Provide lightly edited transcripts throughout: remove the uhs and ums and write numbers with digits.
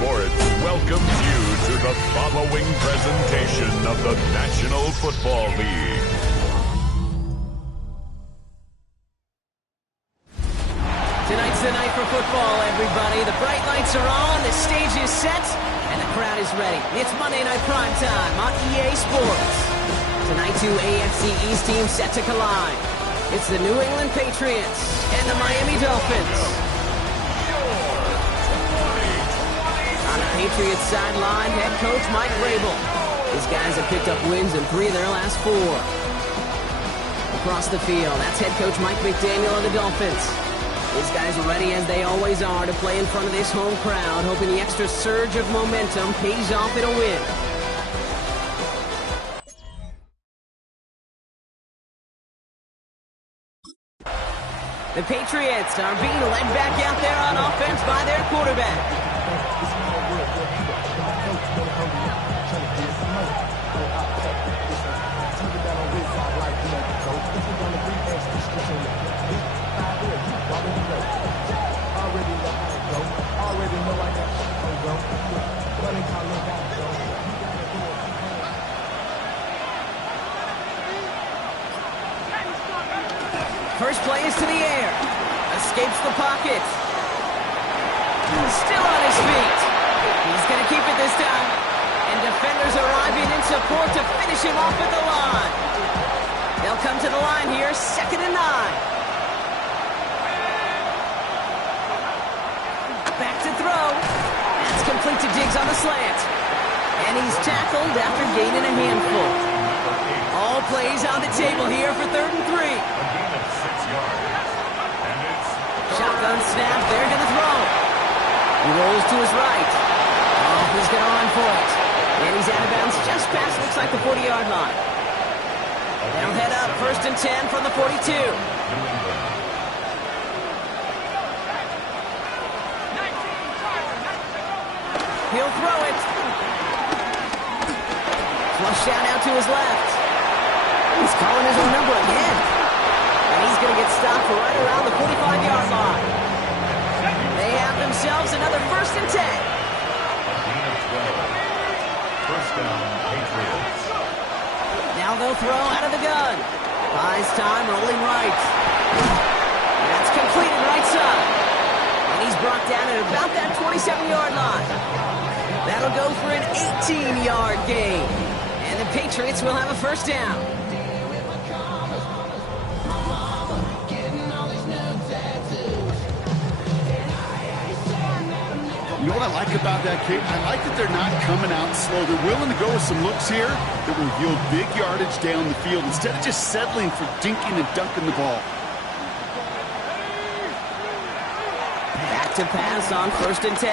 Sports welcomes you to the following presentation of the National Football League. Tonight's the night for football, everybody. The bright lights are on, the stage is set, and the crowd is ready. It's Monday Night Prime Time on EA Sports. Tonight, two AFC East teams set to collide. It's the New England Patriots and the Miami Dolphins. On the Patriots sideline, head coach Mike Vrabel. These guys have picked up wins in 3 of their last 4. Across the field, that's head coach Mike McDaniel of the Dolphins. These guys are ready, as they always are, to play in front of this home crowd, hoping the extra surge of momentum pays off in a win. The Patriots are being led back out there on offense by their quarterback. First play is to the air. Escapes the pocket. Still on his feet. He's going to keep it this time. And defenders arriving in support to finish him off at the line. They'll come to the line here, 2nd and 9. Back to throw. That's complete to Diggs on the slant. And he's tackled after gaining a handful. All plays on the table here for 3rd and 3. Shotgun snap, they're going to throw. He rolls to his right. Oh, he's going to run for it. And he's out of bounds just past, looks like the 40-yard line. They'll head up 1st and 10 from the 42. He'll throw it. Flush down out to his left. He's calling his own number again. And he's going to get stopped right around the 45-yard line. They have themselves another 1st and 10. First down, Patriots. Now they'll throw out of the gun. Buys time, rolling right. That's completed right side. And he's brought down at about that 27-yard line. That'll go for an 18-yard gain. And the Patriots will have a 1st down. You know what I like about that, Kate? I like that they're not coming out slow. They're willing to go with some looks here that will yield big yardage down the field instead of just settling for dinking and dunking the ball. Back to pass on 1st and 10.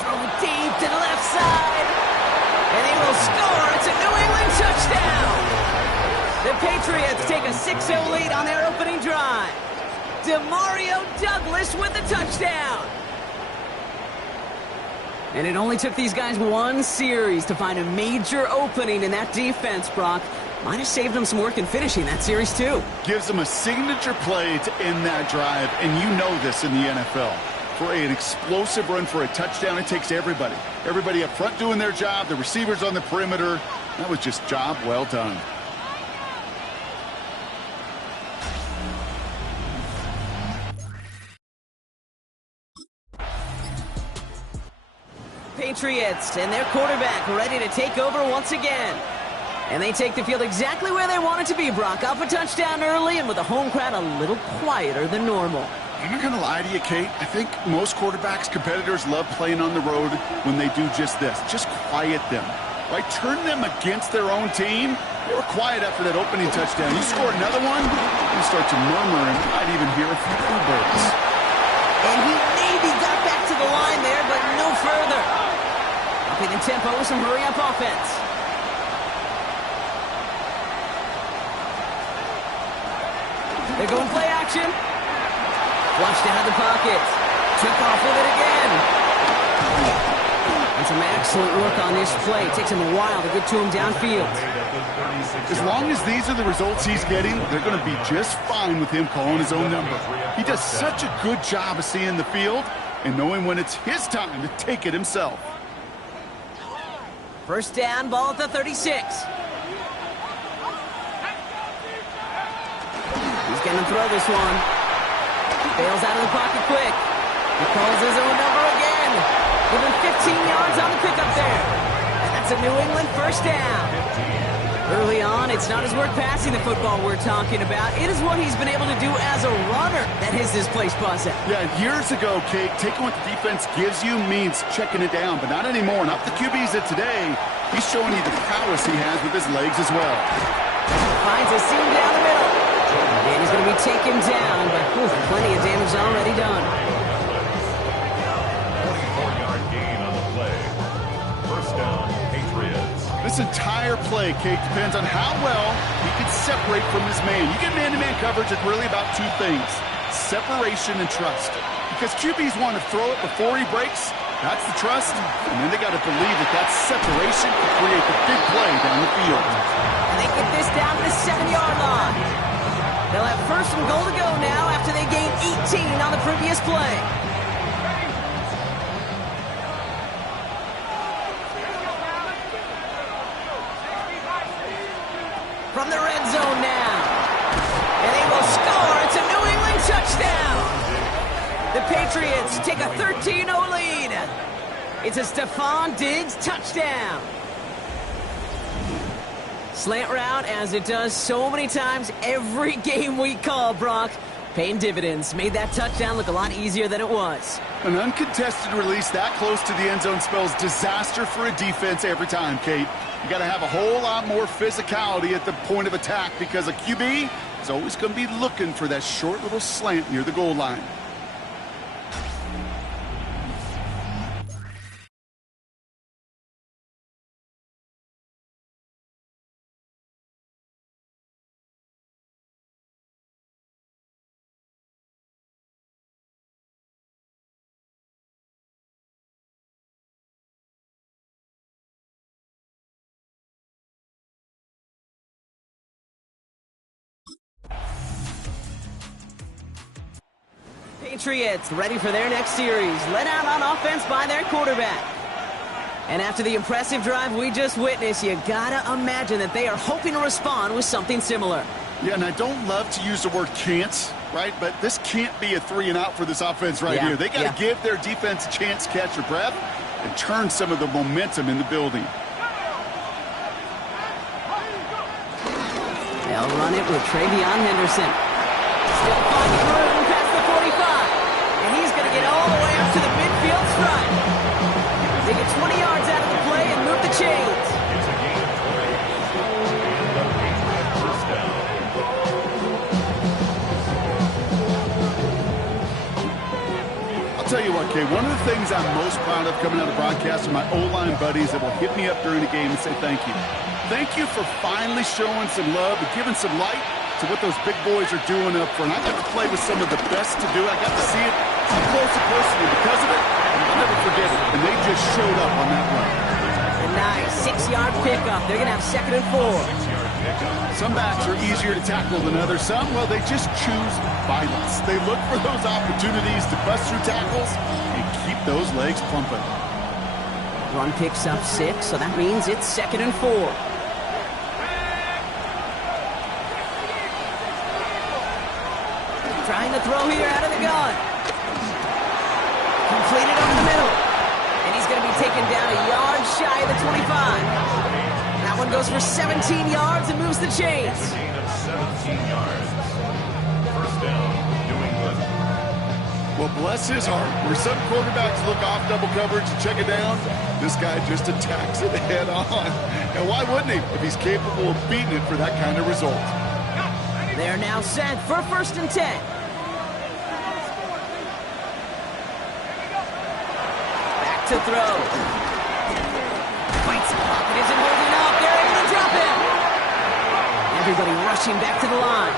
Throw deep to the left side. And he will score. It's a New England touchdown. The Patriots take a 6-0 lead on their opening drive. Demario Douglas with the touchdown. And it only took these guys 1 series to find a major opening in that defense, Brock. Might have saved them some work in finishing that series, too. Gives them a signature play to end that drive, and you know this in the NFL. For an explosive run for a touchdown, it takes everybody. Everybody up front doing their job, the receivers on the perimeter. That was just job well done. Patriots and their quarterback ready to take over once again. And they take the field exactly where they want it to be, Brock. Up a touchdown early and with the home crowd a little quieter than normal. I'm not going to lie to you, Kate. I think most quarterbacks, competitors love playing on the road when they do just this. Just quiet them. Right? Turn them against their own team. They were quiet after that opening touchdown. You score another one, you start to murmur and might even hear a few birds. And he maybe got back to the line there, but no further. Upping the tempo with some hurry-up offense. They're going play action. Flushed out of the pocket. Took off with it again. And some excellent work on this play. It takes him a while to get to him downfield. As long as these are the results he's getting, they're going to be just fine with him calling his own number. He does such a good job of seeing the field. and knowing when it's his time to take it himself. First down, ball at the 36. He's going to throw this one. Bails out of the pocket quick. He calls his own number again. Give him 15 yards on the pickup there. And that's a New England first down. Early on, it's not his work passing the football we're talking about. It is what he's been able to do as a runner that has displaced Buzzet. Yeah, years ago, Kate, taking what the defense gives you means checking it down, but not anymore. Not the QBs of today. He's showing you the prowess he has with his legs as well. Finds a seam down the middle. And he's going to be taken down, but plenty of damage already done. 4-yard gain on the play. First down, Patriots. This entire play, Kate, depends on how well he can separate from his man. You get man-to-man coverage, it's really about two things: separation and trust. Because QBs want to throw it before he breaks. That's the trust. And then they got to believe that that separation can create the big play down the field. And they get this down to the 7-yard line. They'll have first and goal to go now after they gained 18 on the previous play. From the red zone now. And they will score. It's a New England touchdown. The Patriots take a 13-0 lead. It's a Stephon Diggs touchdown. Slant route, as it does so many times every game we call, Brock. Paying dividends. Made that touchdown look a lot easier than it was. An uncontested release that close to the end zone spells disaster for a defense every time, Kate. You got to have a whole lot more physicality at the point of attack because a QB is always going to be looking for that short little slant near the goal line. Patriots ready for their next series, led out on offense by their quarterback. And after the impressive drive we just witnessed, you gotta imagine that they are hoping to respond with something similar. Yeah, and I don't love to use the word can't, right? But this can't be a 3-and-out for this offense right here. They got to give their defense a chance to catch their breath and turn some of the momentum in the building. They'll run it with Travion Henderson. Still finding room past the 45. And he's going to get all the way up to the midfield stripe. They get 20 yards out of the play and move the chains. It's a gain of 20. And the Patriots first down. I'll tell you what, Kay, one of the things I'm most proud of coming out of broadcast are my O-line buddies that will hit me up during the game and say thank you. Thank you for finally showing some love and giving some light to what those big boys are doing up front. I got to play with some of the best to do it. I got to see it up close and personally because of it. I'll never forget it. And they just showed up on that run. A nice 6-yard pickup. They're going to have 2nd and 4. 6-yard pickup. Some backs are easier to tackle than others. Some, well, they just choose violence. They look for those opportunities to bust through tackles and keep those legs pumping. Run picks up 6, so that means it's 2nd and 4. Trying to throw here out of the gun. Completed over the middle. And he's going to be taken down a yard shy of the 25. That one goes for 17 yards and moves the chains. It's a gain of 17 yards. First down, New England. Well, bless his heart. Where some quarterbacks look off double coverage and check it down, this guy just attacks it head on. And why wouldn't he if he's capable of beating it for that kind of result? They're now set for 1st and 10. To throw. Fights the pocket, isn't holding up. They're able to drop him. Everybody rushing back to the line.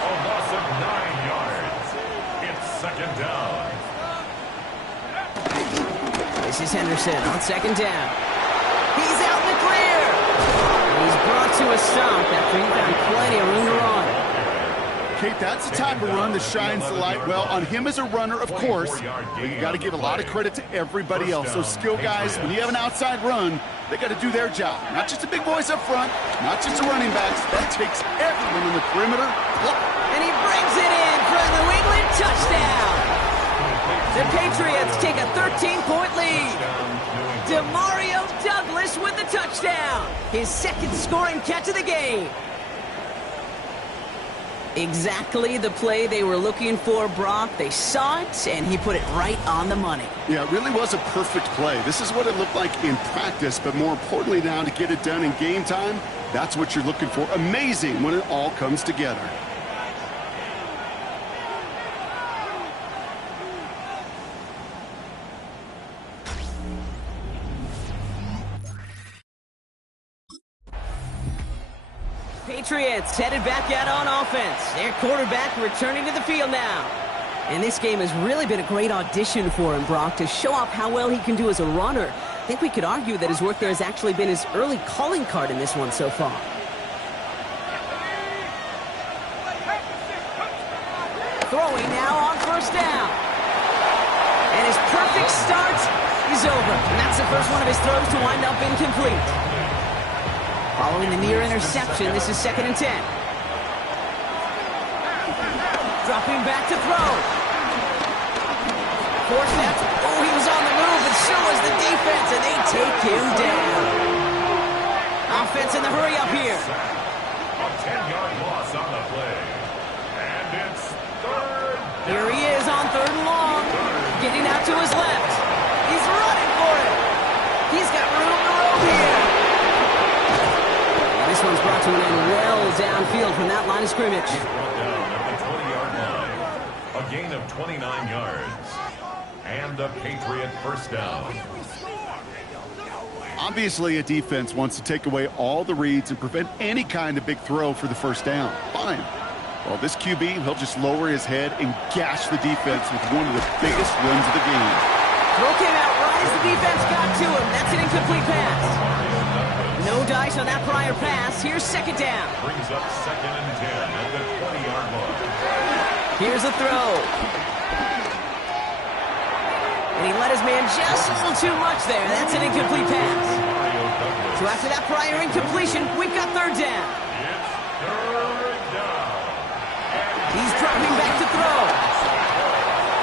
A loss of 9 yards. It's 2nd down. This is Henderson on 2nd down. He's out in the clear. And he's brought to a stop after he found plenty of room to run. Kate, that's the type of run that shines the light well on him as a runner, of course, but you got to give a lot of credit to everybody else. Those skill guys, when you have an outside run, they got to do their job. Not just the big boys up front, not just the running backs. That takes everyone on the perimeter. And he brings it in for a New England touchdown. The Patriots take a 13-point lead. Demario Douglas with the touchdown. His second scoring catch of the game. Exactly the play they were looking for, Brock. They saw it, and he put it right on the money. Yeah, it really was a perfect play. This is what it looked like in practice, but more importantly now to get it done in game time, that's what you're looking for. Amazing when it all comes together. Patriots headed back out on offense. Their quarterback returning to the field now. And this game has really been a great audition for him, Brock, to show off how well he can do as a runner. I think we could argue that his work there has actually been his early calling card in this one so far. Throwing now on first down. And his perfect start is over. And that's the first one of his throws to wind up incomplete. Following the near interception, this is 2nd and 10. Dropping back to throw. Force that. Oh, he was on the move, but so was the defense, and they take him down. Offense in the hurry up here. A 10-yard loss on the play. And it's third. Here he is on 3rd and long. Getting out to his left. He's running for it. He's got room to roam here. This one's brought to an end well downfield from that line of scrimmage. Brought down at the 20-yard line. A gain of 29 yards. And a Patriot first down. Obviously, a defense wants to take away all the reads and prevent any kind of big throw for the first down. Fine. Well, this QB, he'll just lower his head and gash the defense with one of the biggest runs of the game. Throw came out right as the defense got to him. That's an incomplete pass. No dice on that prior pass. Here's 2nd down. Brings up 2nd and 10 at the 20-yard line. Here's a throw. And he let his man just a little too much there. That's an incomplete pass. So after that prior incompletion, we've got 3rd down. It's 3rd down. He's dropping back to throw.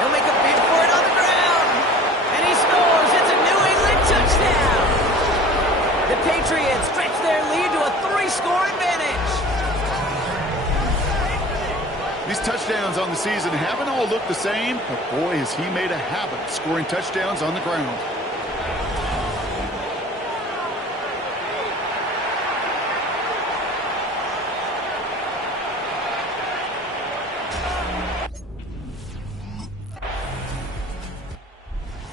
He'll make a bid for it on the ground. And he scores. It's a New England touchdown. The Patriots stretch their lead to a 3-score advantage. These touchdowns on the season haven't all looked the same, but boy, has he made a habit of scoring touchdowns on the ground.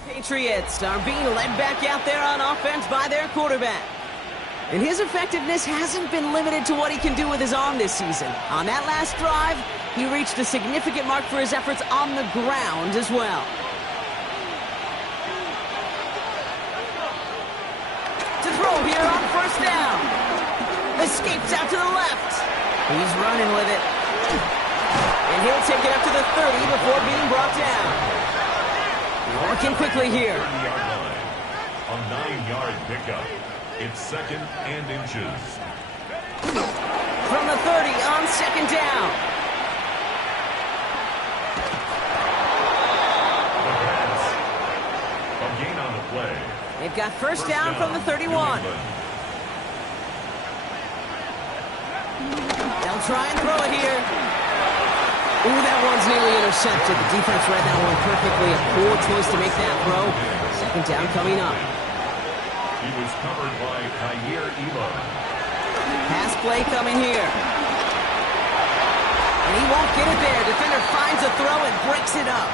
Patriots are being led back out there on offense by their quarterback. And his effectiveness hasn't been limited to what he can do with his arm this season. On that last drive, he reached a significant mark for his efforts on the ground as well. To throw here on first down. Escapes out to the left. He's running with it. And he'll take it up to the 30 before being brought down. Working quickly here. 30-yard line. A 9-yard pickup. It's 2nd and inches. From the 30 on 2nd down. The pass. A gain on the play. They've got first down from the 31. They'll try and throw it here. Ooh, that one's nearly intercepted. The defense read that one perfectly. A poor choice to make that throw. 2nd down coming up. He was covered by Kyer Eva. Pass play coming here. And he won't get it there. Defender finds a throw and breaks it up.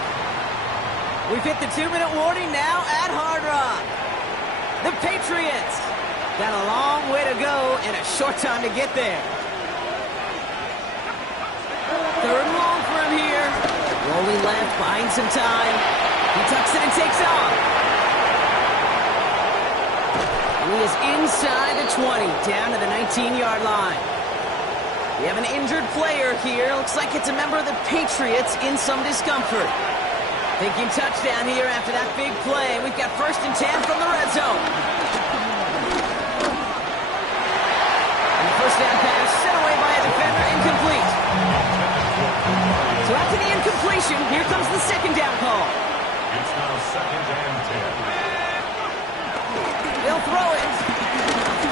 We've hit the 2-minute warning now at Hard Rock. The Patriots got a long way to go and a short time to get there. 3rd and long for him here. Rolling left, buying some time. He tucks it and takes off. And he is inside the 20, down to the 19-yard line. We have an injured player here. Looks like it's a member of the Patriots in some discomfort. Thinking touchdown here after that big play. We've got 1st and 10 from the red zone. And the first down pass sent away by a defender, incomplete. So after the incompletion, here comes the 2nd down call. It's now 2nd and 10. They'll throw it.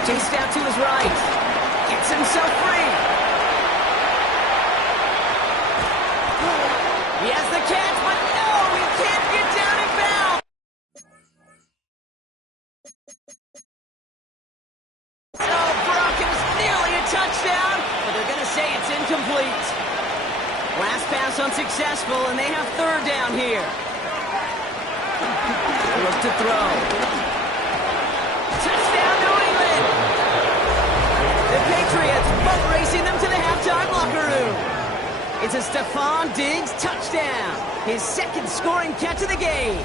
Chased out to his right. Gets himself free. He has the catch, but no, he can't get down and bounds. Oh, Brock, it was nearly a touchdown, but they're going to say it's incomplete. Last pass unsuccessful, and they have 3rd down here. Look to throw. Touchdown, New England! The Patriots boat racing them to the halftime locker room. It's a Stephon Diggs touchdown. His 2nd scoring catch of the game.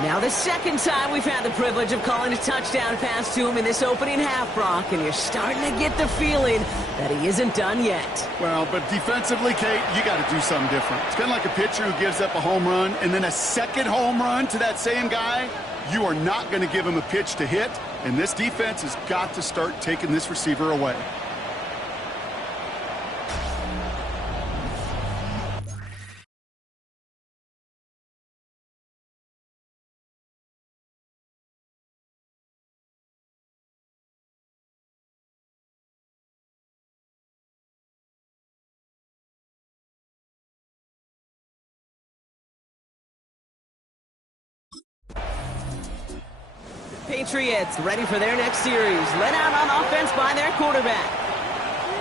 Now the 2nd time we've had the privilege of calling a touchdown pass to him in this opening half, Brock, and you're starting to get the feeling that he isn't done yet. Well, but defensively, Kate, you got to do something different. It's kind of like a pitcher who gives up a home run and then a 2nd home run to that same guy. You are not going to give him a pitch to hit, and this defense has got to start taking this receiver away. Patriots ready for their next series. Led out on offense by their quarterback.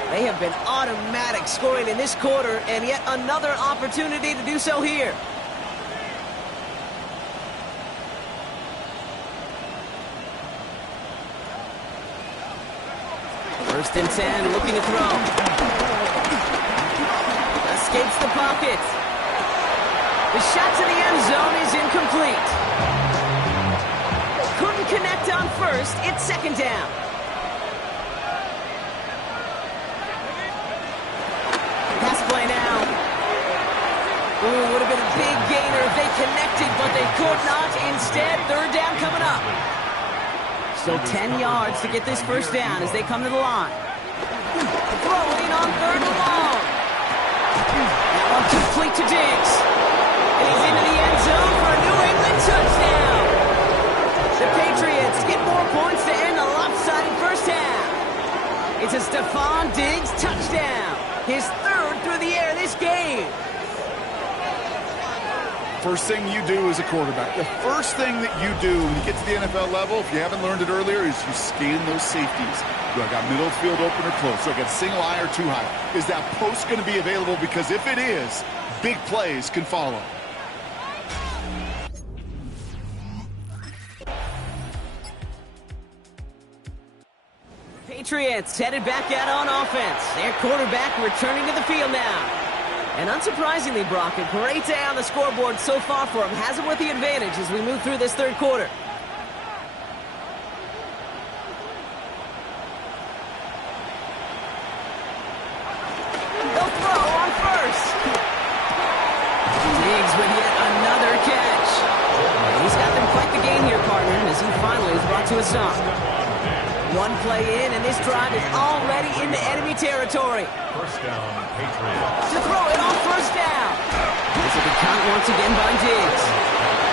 They have been automatic scoring in this quarter, and yet another opportunity to do so here. First and 10, looking to throw. Escapes the pocket. The shot to the end zone is incomplete. Couldn't connect on first. It's 2nd down. Pass play now. Ooh, would have been a big gainer if they connected, but they could not. Instead, 3rd down coming up. So 10 yards to get this 1st down as they come to the line. Throwing on 3rd and long. That one complete to Diggs. And he's into the end zone for a New England touchdown. The Patriots get more points to end a lopsided 1st half. It's a Stephon Diggs touchdown. His 3rd through the air this game. First thing you do as a quarterback, the first thing that you do when you get to the NFL level, if you haven't learned it earlier, is you scan those safeties. Do I got middle field open or close? Do I got single high or too high? Is that post going to be available? Because if it is, big plays can follow. Patriots headed back out on offense. Their quarterback returning to the field now. And unsurprisingly, Brock, a great day on the scoreboard so far for him. Has him with the advantage as we move through this 3rd quarter. They'll throw on first. Diggs with yet another catch. And he's got them quite the game here, partner, as he finally is brought to a stop. One play in, and this drive is already into enemy territory. 1st down, Patriots. To throw it on 1st down. This will be count once again by Diggs.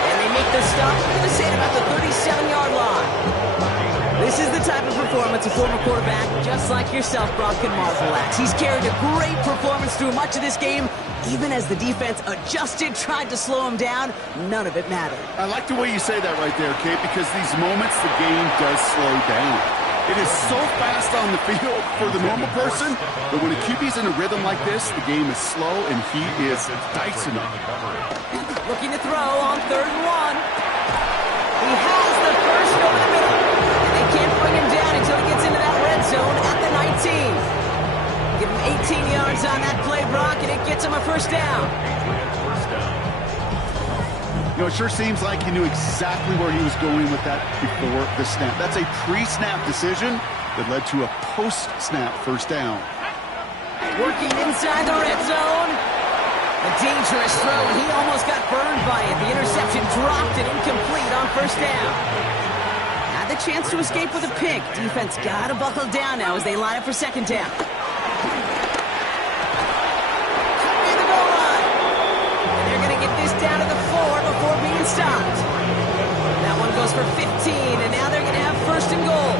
And they make the stop. We're going to say it about the 37-yard line. This is the type of performance a former quarterback, just like yourself, Brock, can marvel at. He's carried a great performance through much of this game. Even as the defense adjusted, tried to slow him down, none of it mattered. I like the way you say that right there, Kate, because these moments the game does slow down. It is so fast on the field for the normal person, but when a QB's in a rhythm like this, the game is slow, and he is dicing it. Looking to throw on 3rd and 1. He has the first over the middle, and they can't bring him down until he gets into that red zone at the 19. Give him 18 yards on that play, Brock, and it gets him a 1st down. You know, it sure seems like he knew exactly where he was going with that before the snap. That's a pre-snap decision, that led to a post-snap first down. Working inside the red zone. A dangerous throw. He almost got burned by it. The interception dropped and incomplete on first down. Had the chance to escape with a pick. Defense got to buckle down now as they line up for second down. Get this down to the 4 before being stopped. That one goes for 15, and now they're going to have first and goal.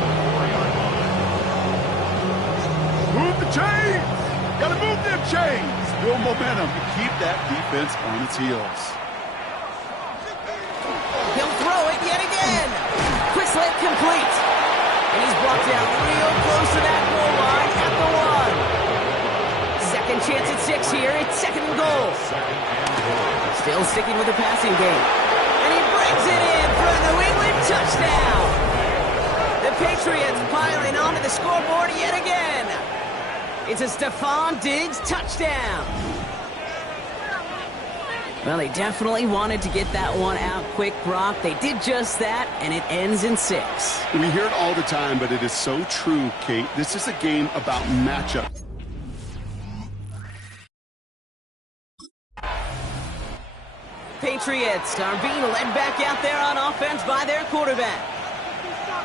Move the chains! Gotta move them chains! Build momentum to keep that defense on its heels. He'll throw it yet again. Quick slant complete. And he's brought down real close to that goal line at the 1. Second chance at 6 here. It's second and goal. Still sticking with the passing game. And he brings it in for a New England touchdown. The Patriots piling onto the scoreboard yet again. It's a Stephon Diggs touchdown. Well, they definitely wanted to get that one out quick, Brock. They did just that, and it ends in 6. We hear it all the time, but it is so true, Kate. This is a game about matchup. Patriots are being led back out there on offense by their quarterback.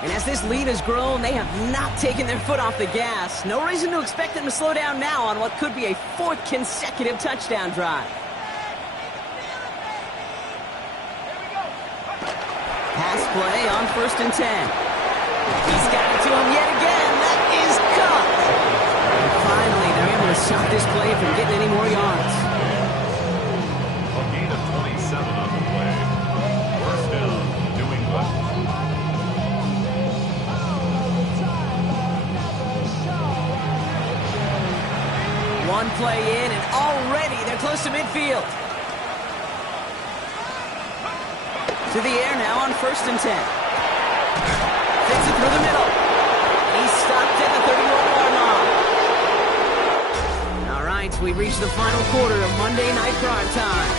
And as this lead has grown, they have not taken their foot off the gas. No reason to expect them to slow down now on what could be a 4th consecutive touchdown drive. Pass play on 1st and 10. He's got it to him yet again. That is caught. And finally, they're able to stop this play from getting any more yards. A gain of 27 on the play. First down, New England. One play in, and already they're close to midfield. To the air now on 1st and 10. Fits it through the middle. He's stopped at the 31-yard line. All right, we reached the final quarter of Monday Night Prime Time.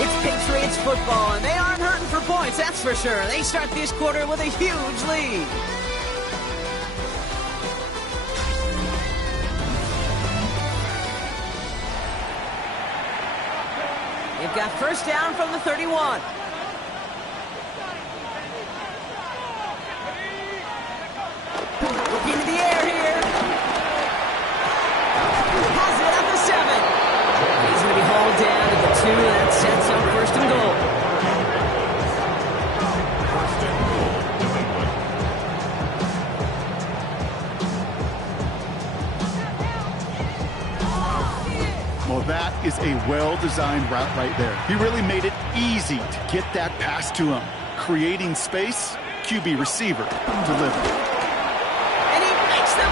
It's Patriots football, and they aren't hurting for points, that's for sure. They start this quarter with a huge lead. They've got first down from the 31. Into the air here. Has it at the 7. He's going to be hauled down at the 2. That sets up first and goal. Well, that is a well-designed route right there. He really made it easy to get that pass to him. Creating space, QB receiver delivered.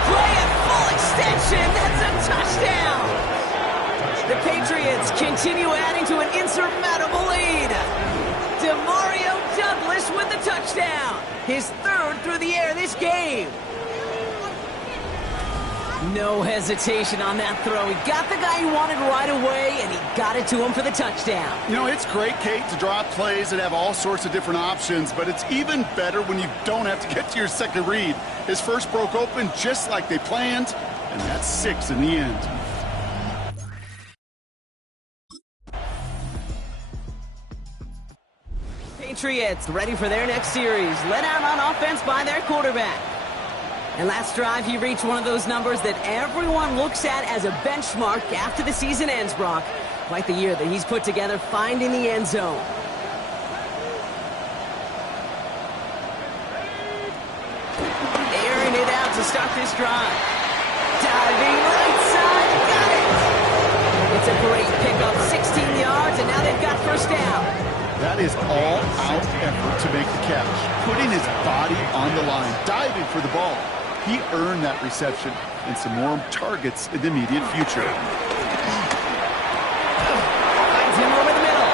Play at full extension. That's a touchdown. The Patriots continue adding to an insurmountable lead. Demario Douglas with the touchdown. His 3rd through the air this game. No hesitation on that throw. He got the guy he wanted right away, and he got it to him for the touchdown. You know, it's great, Kate, to draw up plays and have all sorts of different options, but it's even better when you don't have to get to your second read. His first broke open just like they planned, and that's 6 in the end. Patriots ready for their next series. Led out on offense by their quarterback. And last drive, he reached one of those numbers that everyone looks at as a benchmark after the season ends, Brock. Quite the year that he's put together finding the end zone. Airing it out to start this drive. Diving right side, got it! It's a great pickup, 16 yards, and now they've got first down. That is all-out effort to make the catch, putting his body on the line, diving for the ball. He earned that reception and some more targets in the immediate future. Finds him over the middle.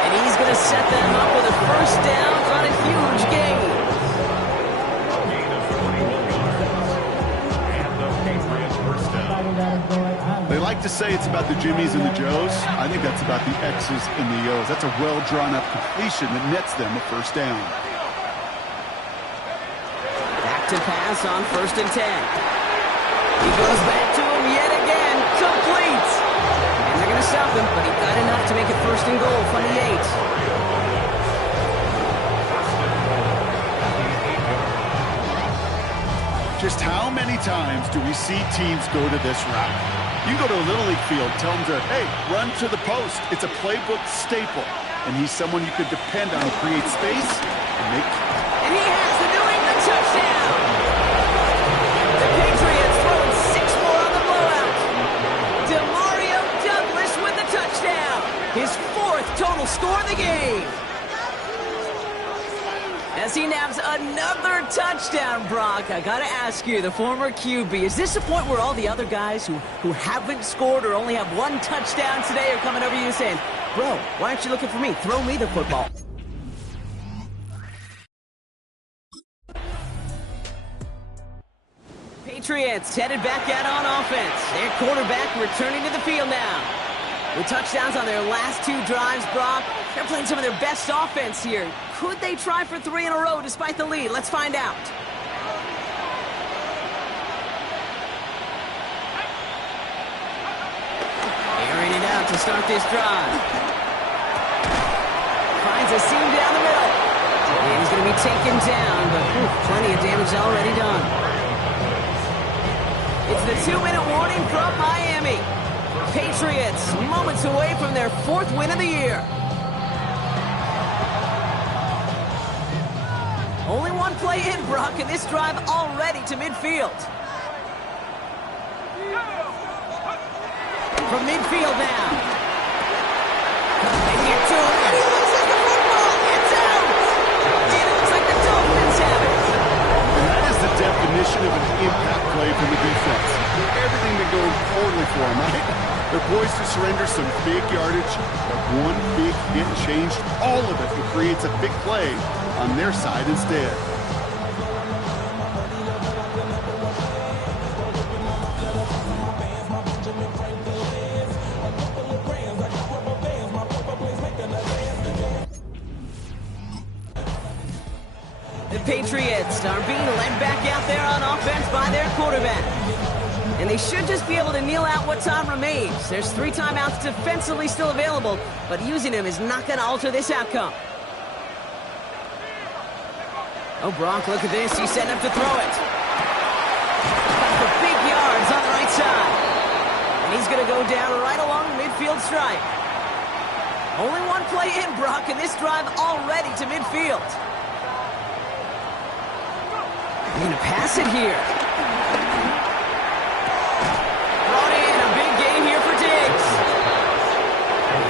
And he's going to set them up with a first down on a huge gain. A gain of 21 yards. And the Patriots first down. They like to say it's about the Jimmies and the Joes. I think that's about the X's and the O's. That's a well-drawn-up completion that nets them a first down. to pass on 1st and 10. He goes back to him yet again. Complete. And they're going to stop him, but he got enough to make it 1st and goal from the 8. Just how many times do we see teams go to this route? You go to a Little League field, tell them to, hey, run to the post. It's a playbook staple. And he's someone you could depend on to create space and make. And he has the New England touchdown. The Patriots throwing 6 more on the blowout. Demario Douglas with the touchdown. His 4th total score of the game. As he nabs another touchdown, Brock, I gotta ask you, the former QB, is this the point where all the other guys who haven't scored or only have 1 touchdown today are coming over to you saying, bro, why aren't you looking for me? Throw me the football. Patriots headed back out on offense. Their quarterback returning to the field now. With touchdowns on their last 2 drives, Brock, they're playing some of their best offense here. Could they try for 3 in a row despite the lead? Let's find out. Airing it out to start this drive. Finds a seam down the middle. And he's going to be taken down, but plenty of damage already done. It's the 2-minute warning from Miami. Patriots moments away from their 4th win of the year. Only 1 play in, Brock, and this drive already to midfield. From midfield now. They get to him, and he loses the football. It's out. It looks like the Dolphins have it. And that is the definition of an impact play from the defense. Everything that goes poorly for them, right? They're poised to surrender some big yardage, but 1 big hit changed all of it and creates a big play on their side instead. The Patriots are being led back out there on offense by their quarterback. And they should just be able to kneel out what time remains. There's 3 timeouts defensively still available, but using them is not going to alter this outcome. Oh, Brock, look at this. He's setting up to throw it. For big yards on the right side. And he's going to go down right along the midfield stripe. Only 1 play in, Brock, and this drive already to midfield. He's going to pass it here. Brought in a big game here for Diggs.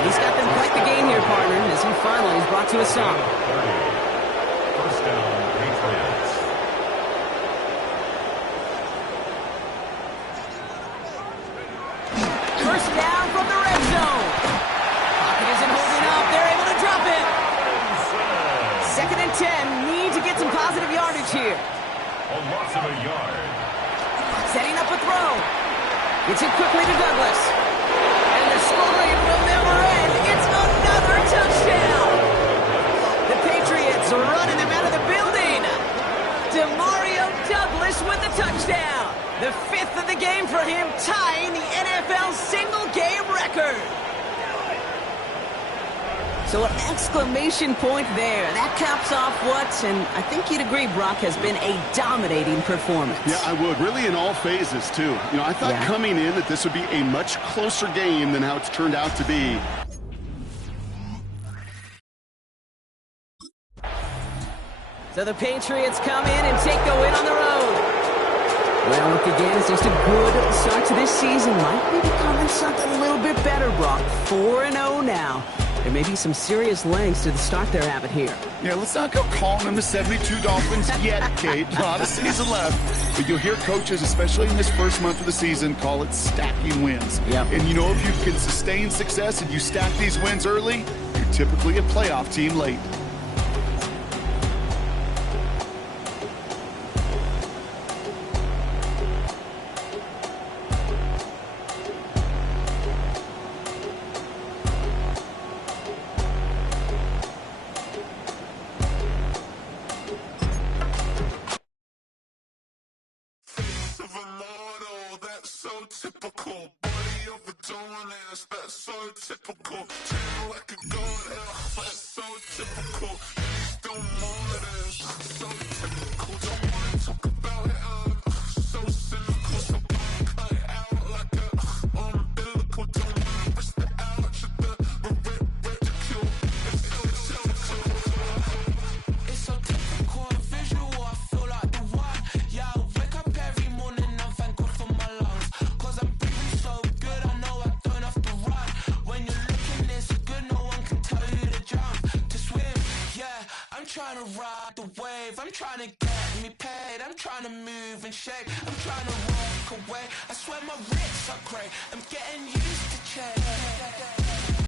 He's got them quite the game here, partner, as he finally is brought to a stop. 1st down, Patriots. First down from the red zone. Pocket isn't holding up. They're able to drop it. 2nd and 10. Need to get some positive yardage here. A loss of a yard. Setting up a throw. Gets it quickly to Douglas. And the scoring will never end. It's another touchdown. The Patriots are running them out of the building. Demario Douglas with the touchdown. The 5th of the game for him, tying the NFL single-game record. So an exclamation point there. That caps off what, and I think you'd agree, Brock, has been a dominating performance. Yeah, I would. Really in all phases, too. You know, I thought coming in that this would be a much closer game than how it's turned out to be. So the Patriots come in and take the win on the road. Well, look again, it's just a good start to this season. Might be becoming something a little bit better, Brock. 4-0 now. There may be some serious lengths to the start they're having here. Yeah, let's not go calling them the 72 Dolphins yet, Kate. A lot of season left. But you'll hear coaches, especially in this first month of the season, call it stacking wins. Yep. And you know, if you can sustain success and you stack these wins early, you're typically a playoff team late. never doing this, that's so typical. Tell like a god, that's so typical. Please don't want this, so typical. Don't wanna talk about it, so cynical. So don't cut it out like a umbilical. Don't wanna risk the ouch of the ridicule. It's so typical. It's so typical and visual, I feel like the one. Yeah, I wake up every morning and thank God for my lungs. Cause I'm breathing so good, I know I don't have to run. When you're looking this good, no one can tell you to jump, to swim. Yeah, I'm trying to ride the wave, I'm trying to get me paid, I'm trying to move and shake, I'm trying to walk away. I swear my wrists are great, I'm getting used to change.